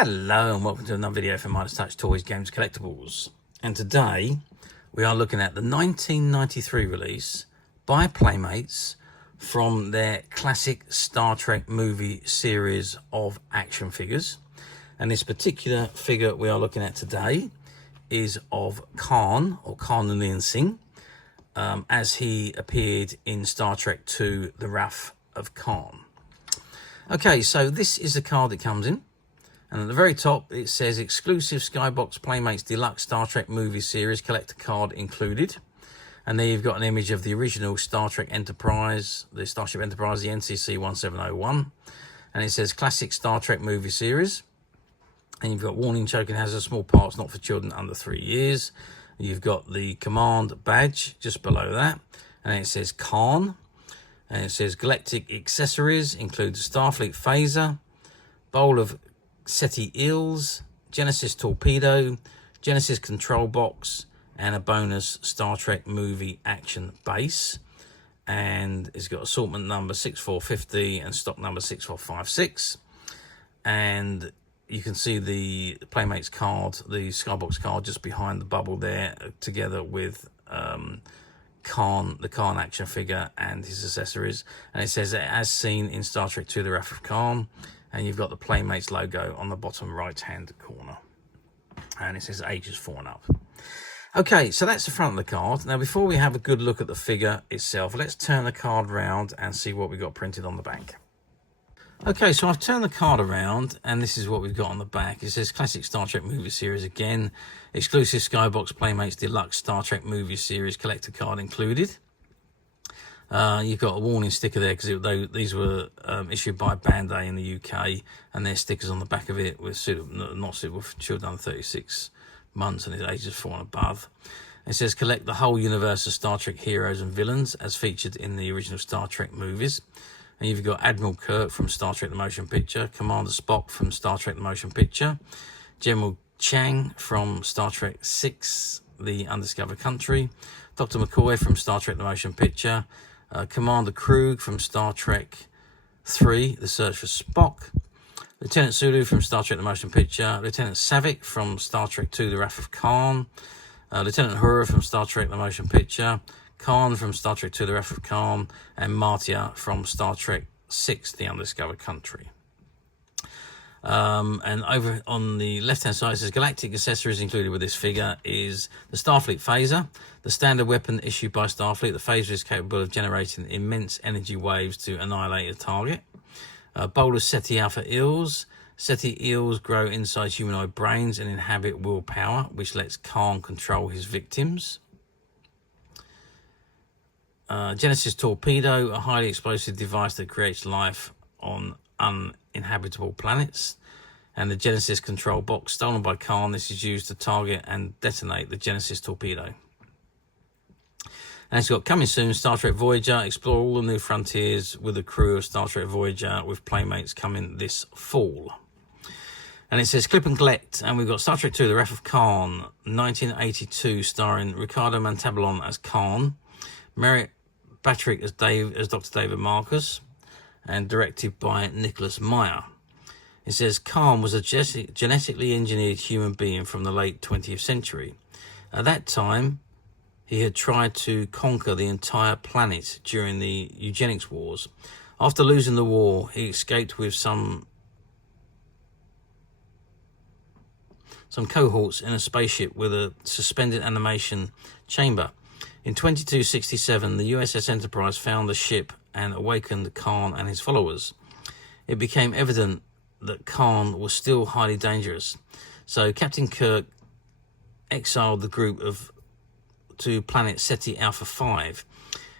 Hello and welcome to another video from Midas Touch Toys, Games, Collectibles. And today we are looking at the 1993 release by Playmates from their classic Star Trek movie series of action figures. And this particular figure we are looking at today is of Khan, or Khan Singh, as he appeared in Star Trek II, The Wrath of Khan. Okay, so this is the card it comes in. And at the very top, it says exclusive SkyBox Playmates Deluxe Star Trek movie series collector card included. And there you've got an image of the original Star Trek Enterprise, the Starship Enterprise, the NCC 1701. And it says classic Star Trek movie series. And you've got warning, choking hazard, small parts not for children under 3 years. You've got the command badge just below that. And it says Khan. And it says Galactic Accessories includes Starfleet Phaser, bowl of Ceti Eels, Genesis Torpedo, Genesis Control Box, and a bonus Star Trek movie action base. And it's got assortment number 6450 and stock number 6456. And you can see the Playmates card, the SkyBox card, just behind the bubble there, together with the Khan action figure and his accessories. And it says, as seen in Star Trek II, The Wrath of Khan. And you've got the Playmates logo on the bottom right-hand corner. And it says ages 4 and up. Okay, so that's the front of the card. Now, before we have a good look at the figure itself, let's turn the card around and see what we've got printed on the back. Okay, so I've turned the card around, and this is what we've got on the back. It says Classic Star Trek Movie Series again. Exclusive SkyBox Playmates Deluxe Star Trek Movie Series collector card included. You've got a warning sticker there because these were issued by Bandai in the UK, and there's stickers on the back of it with not suitable for children under 36 months and ages 4 and above. It says collect the whole universe of Star Trek heroes and villains as featured in the original Star Trek movies. And you've got Admiral Kirk from Star Trek The Motion Picture, Commander Spock from Star Trek The Motion Picture, General Chang from Star Trek VI, The Undiscovered Country, Dr. McCoy from Star Trek The Motion Picture, Commander Krug from Star Trek 3, The Search for Spock, Lieutenant Sulu from Star Trek The Motion Picture, Lieutenant Savick from Star Trek II, The Wrath of Khan, Lieutenant Uhura from Star Trek The Motion Picture, Khan from Star Trek II, The Wrath of Khan, and Martia from Star Trek VI, The Undiscovered Country. And over on the left-hand side, it says Galactic Accessories included with this figure is the Starfleet Phaser, the standard weapon issued by Starfleet. The Phaser is capable of generating immense energy waves to annihilate a target. A bowl of Ceti Alpha Eels. Ceti Eels grow inside humanoid brains and inhabit willpower, which lets Khan control his victims. Genesis Torpedo, a highly explosive device that creates life on uninhabitable planets. And the Genesis Control Box, stolen by Khan. This is used to target and detonate the Genesis Torpedo. And it's got coming soon, Star Trek Voyager. Explore all the new frontiers with the crew of Star Trek Voyager, with Playmates coming this fall. And it says clip and collect. And we've got Star Trek II, The Wrath of Khan, 1982, starring Ricardo Montalban as Khan, Merritt Patrick as Dr. David Marcus, and directed by Nicholas Meyer. It says Khan was a genetically engineered human being from the late 20th century. At that time, he had tried to conquer the entire planet during the eugenics wars. After losing the war, he escaped with some cohorts in a spaceship with a suspended animation chamber. In 2267, the USS Enterprise found the ship and awakened Khan and his followers. It became evident that Khan was still highly dangerous, so Captain Kirk exiled the group to planet Ceti Alpha 5.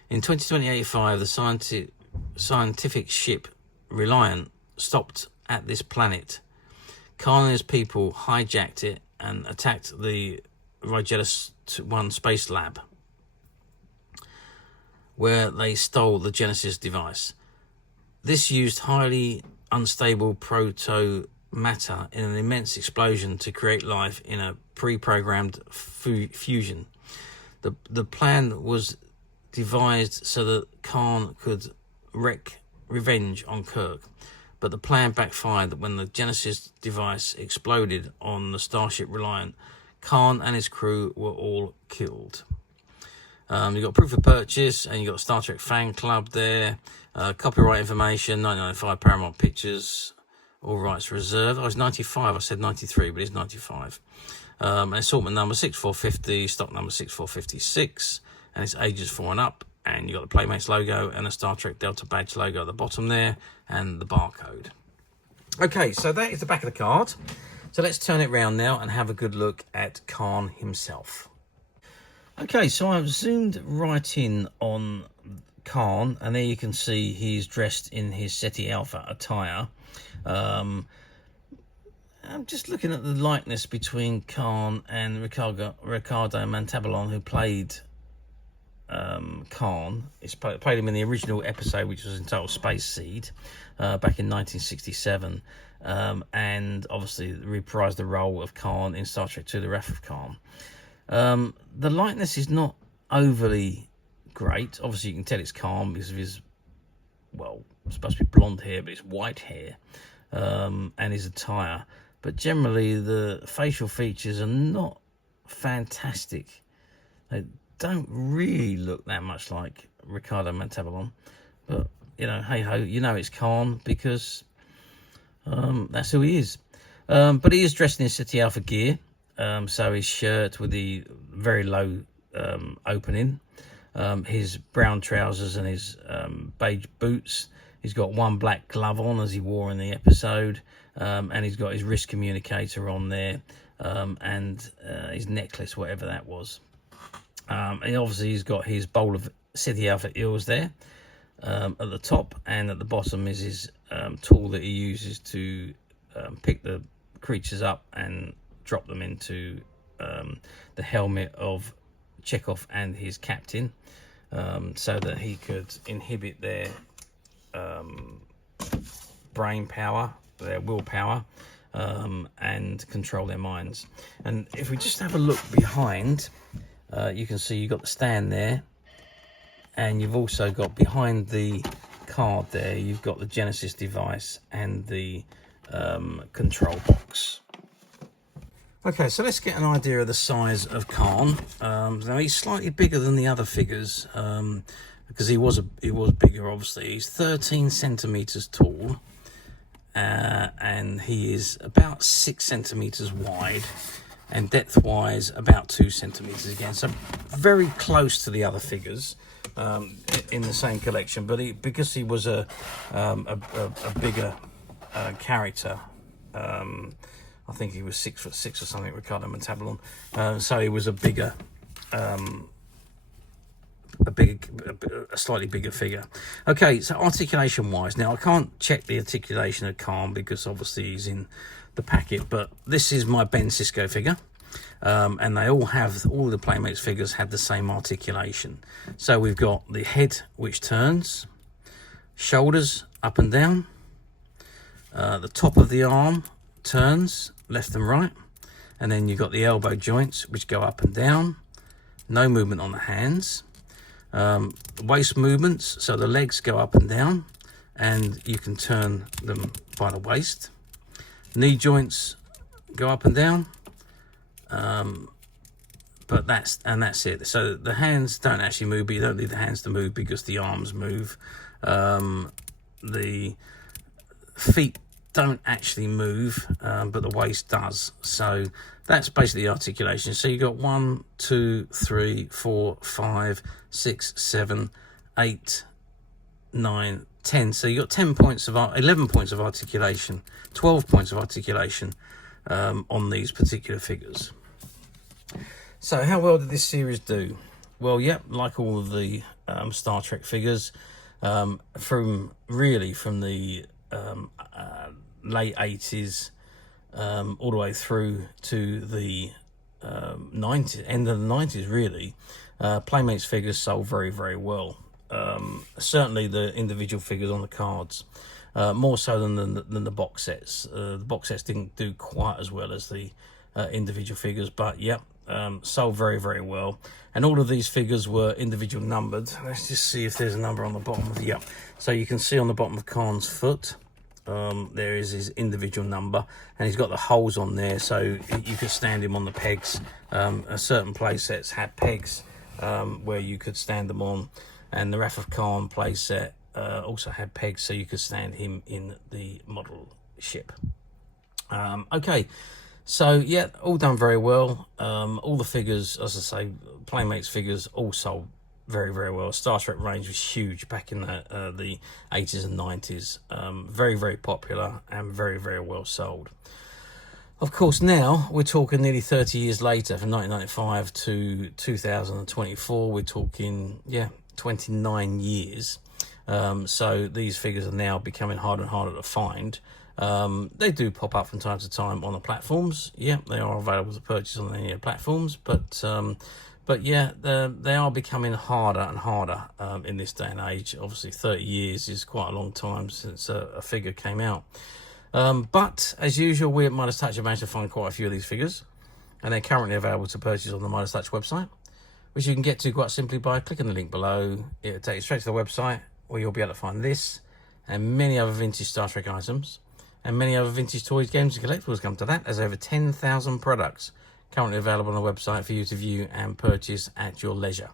In 2085, the scientific ship Reliant stopped at this planet. Khan and his people hijacked it and attacked the Rigelis 1 space lab, where they stole the Genesis device. This used highly unstable proto-matter in an immense explosion to create life in a pre-programmed fusion. The plan was devised so that Khan could wreak revenge on Kirk. but the plan backfired when the Genesis device exploded on the Starship Reliant. Khan and his crew were all killed. You've got proof of purchase, and you've got Star Trek fan club there. Copyright information, 1995 Paramount Pictures, all rights reserved. I was 95, I said 93, but it's 95. Assortment number 6450, stock number 6456, and it's ages 4 and up. And you've got the Playmates logo and a Star Trek Delta badge logo at the bottom there, and the barcode. Okay, so that is the back of the card. So let's turn it around now and have a good look at Khan himself. Okay, so I've zoomed right in on Khan, and there you can see he's dressed in his Ceti Alpha attire. I'm just looking at the likeness between Khan and Ricardo Montalban, who played Khan. It's played him in the original episode, which was entitled Space Seed, back in 1967, and obviously reprised the role of Khan in Star Trek II: The Wrath of Khan. The likeness is not overly great. Obviously, you can tell it's Khan because of his, well, it's supposed to be blonde hair, but it's white hair, and his attire. But generally, the facial features are not fantastic. They don't really look that much like Ricardo Montalban, but you know, hey ho, you know it's Khan because that's who he is. But he is dressed in his Ceti Alpha gear, so his shirt with the very low opening, his brown trousers and his beige boots. He's got one black glove on, as he wore in the episode, and he's got his wrist communicator on there, and his necklace, whatever that was. And obviously he's got his bowl of Ceti Alpha Eels there at the top, and at the bottom is his tool that he uses to pick the creatures up and drop them into the helmet of Chekhov and his captain, so that he could inhibit their brain power, their willpower, and control their minds. And if we just have a look behind, you can see you've got the stand there, and you've also got behind the card there, you've got the Genesis device and the control box. Okay, so let's get an idea of the size of Khan. Now he's slightly bigger than the other figures, because he was bigger. Obviously, he's 13 centimeters tall, and he is about 6 centimeters wide, and depth-wise about 2 centimeters again. So very close to the other figures in the same collection. But because he was a bigger character. I think he was 6'6" or something, Ricardo Montalban. So he was a slightly bigger figure. Okay, so articulation wise, now I can't check the articulation of Khan because obviously he's in the packet, but this is my Ben Sisko figure, and they all the Playmates figures had the same articulation. So we've got the head which turns, shoulders up and down, the top of the arm turns left and right, and then you've got the elbow joints which go up and down, no movement on the hands, waist movements, so the legs go up and down and you can turn them by the waist, knee joints go up and down, but that's it. So the hands don't actually move, but you don't need the hands to move because the arms move. The feet don't actually move, but the waist does. So that's basically the articulation. So you've got 1, 2, 3, 4, 5, 6, 7, 8, 9, 10. So you've got 11 points of articulation, 12 points of articulation on these particular figures. So how well did this series do? Well, yep, like all of the Star Trek figures, from the late 80s all the way through to the 90s, end of the 90s really, Playmates figures sold very, very well. Certainly the individual figures on the cards, more so than the box sets. The box sets didn't do quite as well as the individual figures, but yep, sold very, very well. And all of these figures were individual numbered. Let's just see if there's a number on the bottom of the, yep. So you can see on the bottom of Khan's foot, there is his individual number, and he's got the holes on there, so you could stand him on the pegs. A certain play sets had pegs where you could stand them on, and the Wrath of Khan play set also had pegs, so you could stand him in the model ship. Okay, so yeah, all done very well. All the figures, as I say, Playmates figures all sold very, very well. Star Trek range was huge back in the 80s and 90s. Very, very popular and very, very well sold. Of course, now we're talking nearly 30 years later, from 1995 to 2024. We're talking, yeah, 29 years. So these figures are now becoming harder and harder to find. They do pop up from time to time on the platforms. Yeah, they are available to purchase on any of the platforms, but yeah, they are becoming harder and harder in this day and age. Obviously, 30 years is quite a long time since a figure came out. But as usual, we at Midas Touch have managed to find quite a few of these figures, and they're currently available to purchase on the Midas Touch website, which you can get to quite simply by clicking the link below. It'll take you straight to the website, where you'll be able to find this and many other vintage Star Trek items, and many other vintage toys, games and collectibles. Come to that. There's over 10,000 products currently available on the website for you to view and purchase at your leisure.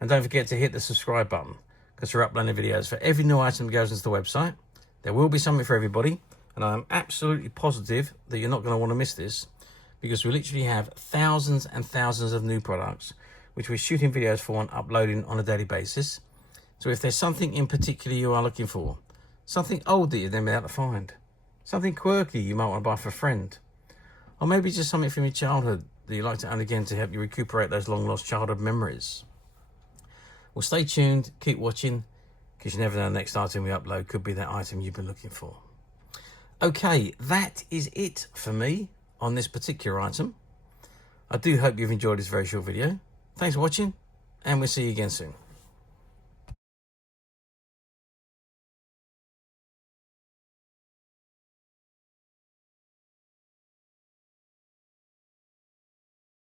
And don't forget to hit the subscribe button, because we're uploading videos for every new item that goes into the website. There will be something for everybody, and I'm absolutely positive that you're not going to want to miss this, because we literally have thousands and thousands of new products which we're shooting videos for and uploading on a daily basis. So if there's something in particular you are looking for, something old that you've never been able to find, something quirky you might want to buy for a friend, or maybe just something from your childhood that you like to own again to help you recuperate those long lost childhood memories. Well, stay tuned, keep watching, because you never know, the next item we upload could be that item you've been looking for. Okay, that is it for me on this particular item. I do hope you've enjoyed this very short video. Thanks for watching, and we'll see you again soon.